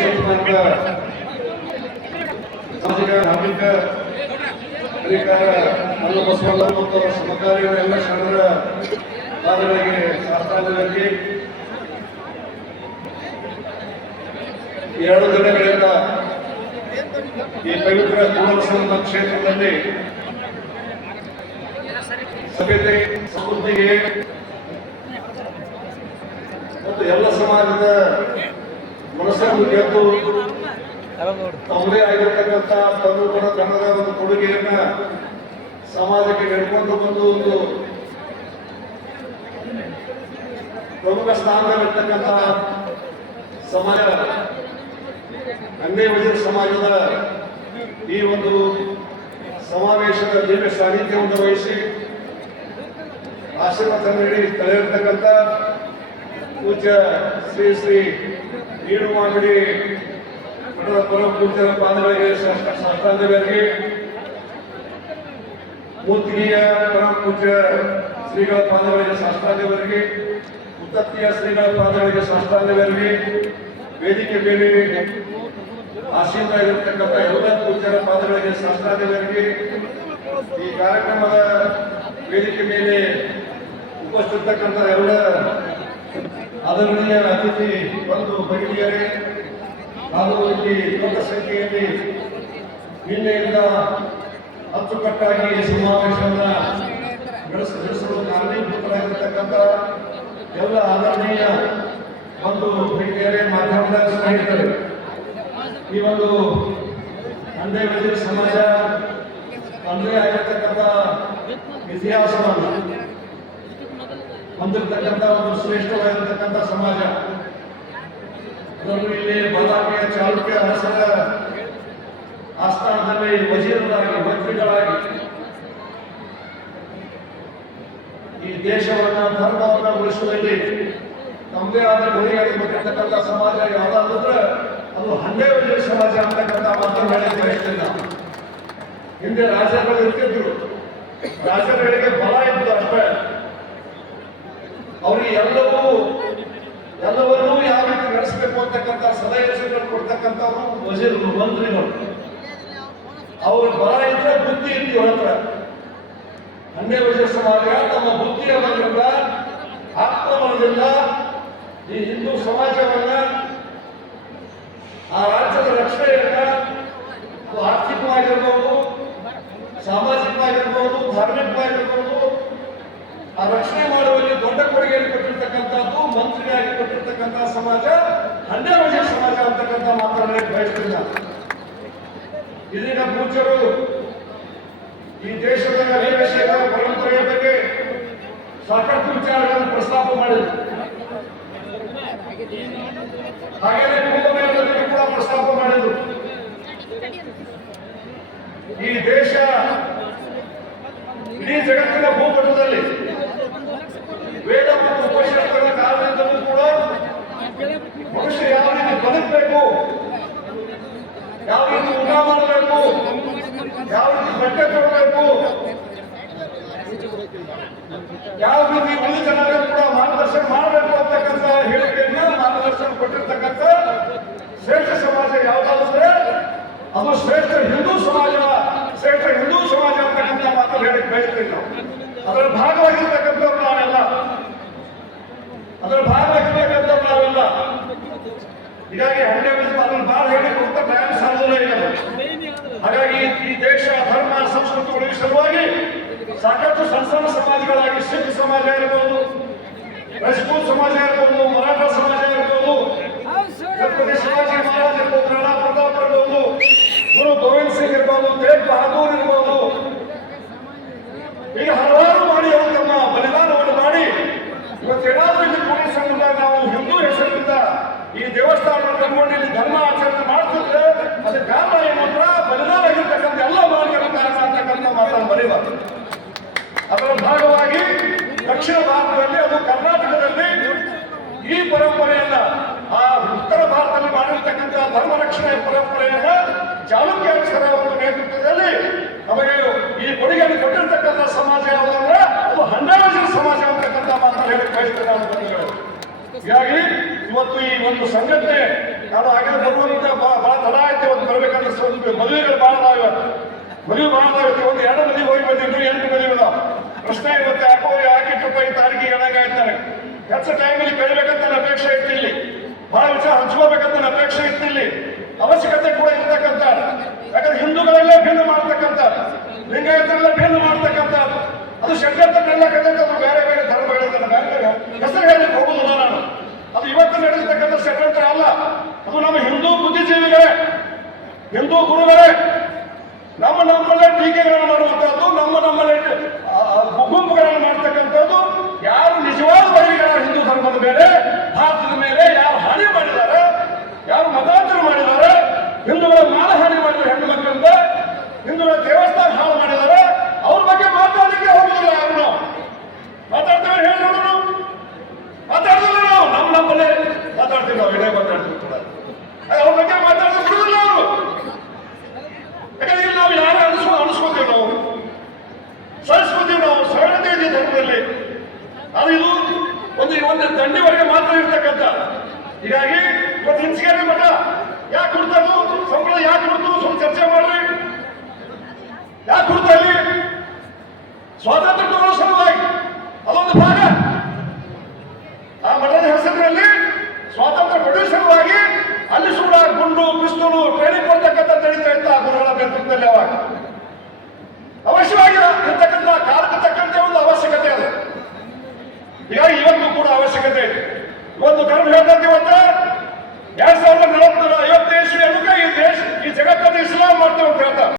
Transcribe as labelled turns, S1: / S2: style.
S1: ಶತಮಾನದ ಸಾಮಾಜಿಕ ಧಾರ್ಮಿಕ ಅಧಿಕಾರ ಅಲ್ಲ ಬಸವಣ್ಣ ಮತ್ತು ಅವರ ಸಮಕಾಲೀನ ಎಲ್ಲ ಶರಣರ ಪಾದಗಳಿಗೆ ಶಾಸ್ತ್ರಾಂಜಲಿ ಎರಡು ದಿನಗಳಿಂದ ಈ ಪವಿತ್ರ ಕೂಡಲಸಂಗ ಕ್ಷೇತ್ರದಲ್ಲಿ ಸಭ್ಯತೆ, ಸಮೃದ್ಧಿಗೆ ಮತ್ತು ಎಲ್ಲ ಸಮಾಜದ ಮನಸ್ಸನ್ನು ಗೆದ್ದು ತಮ್ಮದೇ ಆಗಿರ್ತಕ್ಕಂಥ ತನುಗುಣ ಧನದ ಒಂದು ಕೊಡುಗೆಯನ್ನ ಸಮಾಜಕ್ಕೆ ನೀಡ್ಕೊಂಡು ಬಂದು ಒಂದು ಪ್ರಮುಖ ಸ್ಥಾನದಲ್ಲಿರ್ತಕ್ಕಂಥ ಸಮಾಜ ಅನ್ನೇ ವಜೀರ್ ಸಮಾಜದ ಈ ಒಂದು ಸಮಾವೇಶದ ದಿವ್ಯ ಸಾನ್ನಿಧ್ಯವನ್ನು ವಹಿಸಿ ಆಶೀರ್ವಾದ ನೀಡಿ ತಲೆಯಿರ್ತಕ್ಕಂಥ ಪೂಜ್ಯ ಶ್ರೀ ಶ್ರೀ ನೀಡು ಮಾಗಡಿ ಮಠದ ಪರಮ ಪೂಜ್ಯರ ಪಾದಗಳಿಗೆ ಮೂರ್ತಿಗೆಯ ಪರಮ ಪೂಜ್ಯ ಶ್ರೀಗಳ ಪಾದಗಳಿಗೆ ಸಾಷ್ಟಾಂಗವಾಗಿ ಉತ್ತತ್ತಿಯ ಶ್ರೀಗಳ ಪಾದಗಳಿಗೆ ಸಾಷ್ಟಾಂಗವಾಗಿ ವೇದಿಕೆ ಮೇಲೆ ಆಶೀರ್ವಾದ ಇರತಕ್ಕಂಥ ಎಲ್ಲ ಪೂಜ್ಯರ ಪಾದಗಳಿಗೆ ಸಾಷ್ಟಾಂಗವಾಗಿ ಈ ಕಾರ್ಯಕ್ರಮದ ವೇದಿಕೆ ಮೇಲೆ ಉಪಸ್ಥಿತಕ್ಕಂಥ ಎಲ್ಲ ಆದರಣೀಯ ಅತಿಥಿ, ಬಂದು ಭಗಿನಿಯರೇ ಹಾಗೂ ಇಲ್ಲಿ ಲೋಕಸಂಖ್ಯೆಯಲ್ಲಿ ಸಂಖ್ಯೆಯಲ್ಲಿ ನಿನ್ನೆಯಿಂದ ಅಚ್ಚುಕಟ್ಟಾಗಿ ಸಮಾವೇಶವನ್ನ ನಡೆಸ ನಡೆಸಲು ಕಾರಣೀಭೂತರಾಗಿರ್ತಕ್ಕಂಥ ಎಲ್ಲ ಆದರಣೀಯ ಒಂದು ಭಗಿನಿಯರೇ ಮಾಧ್ಯಮದ ಸ್ನೇಹಿತರು, ಈ ಒಂದು ತಂದೆ ಸಮಾಜ ತಂದೆ ಆಗಿರ್ತಕ್ಕಂಥ ಇತಿಹಾಸವನ್ನು ಹೊಂದಿರತಕ್ಕಂಥ ಒಂದು ಶ್ರೇಷ್ಠವಾಗಿರ್ತಕ್ಕಂಥ ಸಮಾಜ. ಇಲ್ಲಿ ಬದಾಮಿಯ ಚಾಲುಕ್ಯ ಅರಸರ ಆಸ್ಥಾನದಲ್ಲಿ ವಜೀರರಾಗಿ, ಮಂತ್ರಿಗಳಾಗಿ ಈ ದೇಶವನ್ನು ಧರ್ಮವನ್ನ ಉಳಿಸುವಲ್ಲಿ ತಮ್ಮದೇ ಆದ ಗುರಿಯಾಗಿ ಬಂದಿರತಕ್ಕಂಥ ಸಮಾಜ ಯಾವುದಾದ್ರೆ ಅದು ಹಂಡೆ ವಜೀರ ಸಮಾಜ ಅಂತಕ್ಕಂಥ ಮಾತನ್ನು ಹೇಳಕ್ಕೆ ಹಿಂದೆ ರಾಜರುಗಳು ಇರ್ತಿದ್ರು. ರಾಜರುಗಳಿಗೆ ಬಲ ಇತ್ತು ಅಷ್ಟೇ. ಅವರಿಗೆ ಎಲ್ಲವೂ, ಎಲ್ಲವನ್ನೂ ಯಾವ ರೀತಿ ನಡೆಸಬೇಕು ಅಂತಕ್ಕಂಥ ಸಲಹೆಗಳು ಕೊಡ್ತಕ್ಕಂಥವ್ರು ವಜೀರರು ಮಂತ್ರಿಗಳು ಅವ್ರ. ಬಲ ಇದ್ರೆ ಬುದ್ಧಿ ಇತ್ತು ಇವ್ರ ಹತ್ರ ಹಂಡೆ ವಜೀರ ಸಮಾಜ ತಮ್ಮ ಬುದ್ಧಿಯ ಬಲದಿಂದ ಆತ್ಮಬಲದಿಂದ ಈ ಹಿಂದೂ ಸಮಾಜವನ್ನ ಆ ರಾಜ್ಯದ ಕೊಟ್ಟಿರ್ತಕ್ಕಂಥ ಸಮಾಜ ವಜೆ ಸಮಾಜ ಅಂತಕ್ಕಂಥ ಮಾತನಾಡಲಿಕ್ಕೆ ಬಯಸ್ತಿಲ್ಲ ಇದೀಗ ಪೂಜ್ಯರು ಈ ದೇಶದ ಅಧಿವೇಶನ ಪರಂಪರೆಯ ಬಗ್ಗೆ ಸಾಕಷ್ಟು ವಿಚಾರಗಳನ್ನು ಪ್ರಸ್ತಾಪ ಮಾಡಿದರು. ಹಾಗೆಯೇ ಕುಂಭಮೇಳದ ಕೂಡ ಪ್ರಸ್ತಾಪ ಮಾಡಿದರು. ಈ ದೇಶ ಇಡೀ ಜಗತ್ತಿನ ಭೂಪಟದಲ್ಲಿ ವೇದ ಮತ್ತು ಉಪನಿಷತ್ತುಗಳ ಕಾರಣದಿಂದಲೂ ಕೂಡ ಮನುಷ್ಯ ಯಾವ ಬದುಕಬೇಕು ಯಾವ ರೀತಿ ಊಟ ಮಾಡಬೇಕು? ಯಾವ ರೀತಿ ಬಟ್ಟೆ ಕೊಡಬೇಕು ಯಾವ ರೀತಿ ಉಳಿದ ಜನರಿಗೆ ಕೂಡ ಮಾರ್ಗದರ್ಶನ ಮಾಡಬೇಕು ಅಂತಕ್ಕಂಥ ಹೇಳಿಕೆಯನ್ನ ಮಾರ್ಗದರ್ಶನ ಕೊಟ್ಟಿರ್ತಕ್ಕಂಥ ಶ್ರೇಷ್ಠ ಸಮಾಜ ಯಾವ್ದಾದ್ರೆ ಅದು ಶ್ರೇಷ್ಠ ಹಿಂದೂ ಸಮಾಜ ಶ್ರೇಷ್ಠ ಹಿಂದೂ ಸಮಾಜ ಅಂತಕ್ಕಂಥ ಮಾತನ್ನು ಹೇಳಿ ಬಯಸ್ತೀವಿ ನಾವು. ಅದರ ಭಾಗವಾಗಿರ್ತಕ್ಕಂಥವ್ರು ಹೀಗಾಗಿ ಹಳ್ಳಿ ಅದನ್ನು ಭಾಳ ಹೇಳಿ ಹೋಗ್ತಾ ಟೈಮ್ ಸಾಧನೆ ಇಲ್ಲ ಹಾಗಾಗಿ ಈ ದೇಶ ಧರ್ಮ, ಸಂಸ್ಕೃತಿ ಉಳಿಯುವ ಸಲುವಾಗಿ ಸಾಕಷ್ಟು ಸಣ್ಣ ಸಣ್ಣ ಸಮಾಜಗಳಾಗಿ ಸಿಖ್ ಸಮಾಜ ಇರ್ಬೋದು ರಜಪೂತ್ ಸಮಾಜ ಇರ್ಬೋದು ಮರಾಠ ಸಮಾಜ ಇರ್ಬೋದು ಛತ್ರಪತಿ ಶಿವಾಜಿ ಮಹಾರಾಜ್ ಇರ್ಬೋದು ರಾಣಾ ಪ್ರತಾಪ್ ಇರ್ಬೋದು ಗುರು ಗೋವಿಂದ್ ಸಿಂಗ್ ಇರ್ಬೋದು ತೇಜ್ ಬಹದ್ದೂರ್ ಇರ್ಬೋದು ಈಗ ಹಲವಾರು ಮಾಡಿ ಅವರು ತಮ್ಮ ಬಲಿದಾನವನ್ನು ಮಾಡಿ ಇವತ್ತೇನಾದ್ರೂ ಇಲ್ಲಿ ಪೂರ್ಣ ಸಂಘದಾಗ ನಾವು ಹಿಂದೂ ಹೆಸರಿನಿಂದ ಈ ದೇವಸ್ಥಾನ ಕಟ್ಕೊಂಡು ಇಲ್ಲಿ ಧರ್ಮ ಆಚರಣೆ ಮಾಡ್ತಿದ್ರೆ ಅದಕ್ಕೆ ಕಾರಣ ಏನು ಅಂದ್ರೆ ಬಲಿದಾನ ಆಗಿರ್ತಕ್ಕಂಥ ಎಲ್ಲ ಮಾರ್ಗಗಳ ಕಾರಣ ಅಂತಕ್ಕಂಥ ಮಾತನ್ನು ಬರೀಬಾರ್ದು ಅದರ ಭಾಗವಾಗಿ ದಕ್ಷಿಣ ಭಾರತದಲ್ಲಿ ಅದು ಕರ್ನಾಟಕದಲ್ಲಿ ಈ ಪರಂಪರೆಯನ್ನ ಆ ಉತ್ತರ ಭಾರತದಲ್ಲಿ ಮಾಡಿರ್ತಕ್ಕಂಥ ಧರ್ಮ ರಕ್ಷಣೆ ಪರಂಪರೆಯನ್ನ ಚಾಲುಕ್ಯಾಕ್ಷರ ಒಂದು ನೇತೃತ್ವದಲ್ಲಿ ನಮಗೆ ಈ ಕೊಡುಗೆಯನ್ನು ಕೊಟ್ಟಿರ್ತಕ್ಕಂಥ ಸಮಾಜ ಯಾವುದಂದ್ರೆ ಅದು ಹನ್ನೆರಡು ಸಮಾಜ ಅಂತಕ್ಕಂಥ ಮಾತನ್ನು ಹೇಳಿ ಬಯಸ್ತೇನೆ ನಾನು. ಹೀಗಾಗಿ ಇವತ್ತು ಈ ಒಂದು ಸಂಘಟನೆ ನಾನು ಆಗಲೇ ಬರುವಂತ ಬಹಳ ತಡ ಆಯ್ತು ಇವತ್ತು ಸ್ವಲ್ಪ ಮದುವೆಗಳು ಬಹಳ ಮದುವೆ ಬಹಳ ಒಂದು ಎರಡು ಮದುವೆ ಹೋಗಿ ಬಂದಿದ್ರು, ಎಂಟು ಮದುವೆ ಅದಾವ ಪ್ರಶ್ನೆ ಇವತ್ತು ಯಾಕೋ ಯಾಕಿಟ್ಟಪ್ಪ ಈ ತಾರೀಕಿಗೆ ಏನಾಗಾಯ್ತಾರೆ ಕೆಲಸ ಟೈಮಲ್ಲಿ ಕಳಿಬೇಕಂತ ಅಪೇಕ್ಷೆ ಇತ್ತಿಲ್ಲಿ ಬಹಳ ವಿಚಾರ ಹಂಚ್ಕೋಬೇಕಂತ ನನ್ನ ಇಟ್ಟಿಲ್ಲಿ. ಅವಶ್ಯಕತೆ ಕೂಡ ಇರ್ತಕ್ಕಂಥ, ಯಾಕಂದ್ರೆ ಹಿಂದೂಗಳೆಲ್ಲ ಭಿನ್ನ ಮಾಡ್ತಕ್ಕಂಥ, ಲಿಂಗಾಯತರೆಲ್ಲ ಭಿನ್ನ ಮಾಡ್ತಕ್ಕಂಥ, ಅದು ಷಡ್ಯಂತ್ರನೆಲ್ಲ ಅದು ಬೇರೆ ಬೇರೆ ಧರ್ಮಗಳಿಂದ ಬೇರೆ ಬೇರೆ ಹೆಸರು ಹೇಳಲಿಕ್ಕೆ ಹೋಗುದಿಲ್ಲ ನಾನು. ಅದು ಇವತ್ತು ನಡೆದಿರ್ತಕ್ಕಂಥ ಷಡ್ಯಂತ್ರ ಅಲ್ಲ. ಅದು ನಮ್ಮ ಹಿಂದೂ ಬುದ್ಧಿಜೀವಿಗಳೇ, ಹಿಂದೂ ಗುರುಗಳೇ, ನಮ್ಮ ನಮ್ಮಲ್ಲೇ ಟೀಕೆಗಳನ್ನು ಮಾಡುವಂಥದ್ದು ನಮ್ಮ ನಮ್ಮಲ್ಲೇ ಆ, ಗುಂಪುಗಳನ್ನು ಮಾಡ್ತಕ್ಕಂಥದ್ದು ಯಾರು ನಿಜವಾದ ವೈರಿಗಳ ಹಿಂದೂ ಧರ್ಮದ ಮೇಲೆ ಭಾರತದ ಮೇಲೆ ಯಾರು ಹಾನಿ ಮಾಡಿದ್ದಾರೆ ಯಾರು ಮತಾಂತರ ಮಾಡಿದ್ದಾರೆ ಹಿಂದೂಗಳ ಮಾನ ಹಾನಿ ಮಾಡಿದ್ದಾರೆ ಹೆಣ್ಣು ಮಕ್ಕಳಿಂದ ಹಿಂದೂಗಳ ದೇವಸ್ಥಾನ ಹಾಳು ಮಾಡಿದ್ದಾರೆ ಅವ್ರ ಬಗ್ಗೆ ಮಾತಾಡಲಿಕ್ಕೆ ಹೋಗುದಿಲ್ಲ ಯಾರು ನಾವು ಮಾತಾಡ್ತೇವೆ ಹೇಳಿ ನೋಡೋಣ ಮಾತಾಡ್ದಿಲ್ಲ ನಾವು ನಮ್ಮ ನಮ್ಮಲ್ಲೇ ಮಾತಾಡ್ತೀವಿ ನಾವು ಇದೇ ಮಾತಾಡ್ತೀವಿ ಕೂಡ ಅವ್ರ ಬಗ್ಗೆ ಮಾತಾಡೋದು ಬಿಡುದಿಲ್ಲ ಅವರು ಯಾಕಂದ್ರೆ ಇಲ್ಲಿ ನಾವು ಯಾರು ಅನಿಸ್ಕೊ ಅನಿಸ್ಕೋತೀವಿ ನಾವು ಸಹಿಸ್ಕೋತೀವಿ ನಾವು ಸರಳತೆ ಇದೆ ಧರ್ಮದಲ್ಲಿ ಅದು ಇದು ಒಂದು ಒಂದು ದಂಡಿವರೆಗೆ ಮಾತ್ರ ಇರ್ತಕ್ಕಂಥ ಹೀಗಾಗಿ ಇವತ್ತು ಹಿಂಸಿಗೆ ಮಠ ಯಾಕೆ ಕೊಡ್ತಾರು ಸಂಬಳ ಯಾಕೆ ಕೊಡ್ತು ಸ್ವಲ್ಪ ಚರ್ಚೆ ಮಾಡ್ರಿ. ಯಾಕೆ ಕೊಡ್ತಾ ಇಲ್ಲಿ? ಸ್ವಾತಂತ್ರ್ಯ ತಗೊಳ್ಳೋ ಅದೊಂದು ಭಾಗ. ಆ ಮಠದ ಹೆಸರಿನಲ್ಲಿ ಸ್ವಾತಂತ್ರ್ಯ ಪಡೆಯುವ ಸಲುವಾಗಿ ಅಲ್ಲಿ ಸುಡ ಗುಂಡು, ಪಿಸ್ತೂಲು ಟ್ರೈನಿಂಗ್ ಕೊಡ್ತಕ್ಕಂಥ ನಡೀತಾ ಇತ್ತ ಗುರುಗಳ ನೇತೃತ್ವದಲ್ಲಿ ಅವಾಗ ಅವಶ್ಯವಾಗಿ ಇರ್ತಕ್ಕಂಥ ಕಾಲಕ್ಕೆ ತಕ್ಕಂತೆ ಒಂದು ಅವಶ್ಯಕತೆ ಅದು. ಹೀಗಾಗಿ ಇವತ್ತು ಕೂಡ ಅವಶ್ಯಕತೆ ಇದೆ. ಇವತ್ತು ಕರ್ಮ ಹೇಳ್ತಾ ಇವತ್ತು ಎರಡ್ ಸಾವಿರದ ಐವತ್ತೈದು ಇಸ್ವಿ ಅನ್ನೋಕೆ ಈ ದೇಶ ಈ ಜಗತ್ತನ್ನು ಇಸ್ಲಾಂ ಮಾಡ್ತೇವೆ ಅಂತ ಹೇಳ್ತಾರೆ